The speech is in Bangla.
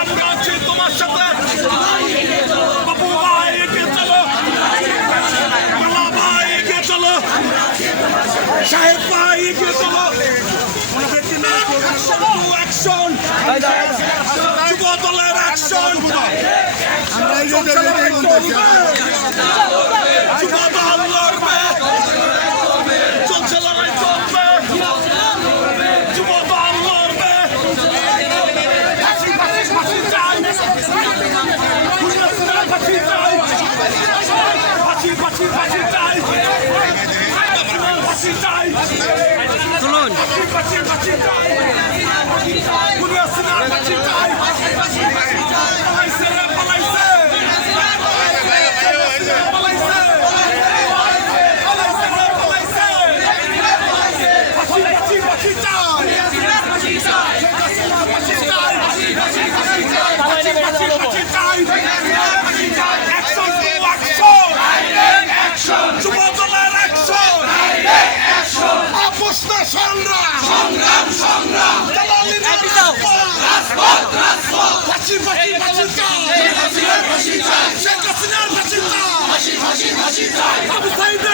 আমরা আছি তোমার সাথে বাবু ভাই এগিয়ে চলো মালা ভাই এগিয়ে চলো সাহেব ভাই এগিয়ে চলো অ্যাকশন যুব দলের অ্যাকশন লড়বে চলছে লড়াই চলবে যুব দল লড়বে ফাঁসি ফাঁসি ফাঁসি চাই ফাঁসি চাই ফাঁসি ফাঁসি ফাঁসি ফাঁসি চাই শেখ হাসিনার ফাঁসি চাই শেখ হাসিনার ফাঁসি চাই ফাঁসি ফাঁসি ফাঁসি চাই আবু সাইদের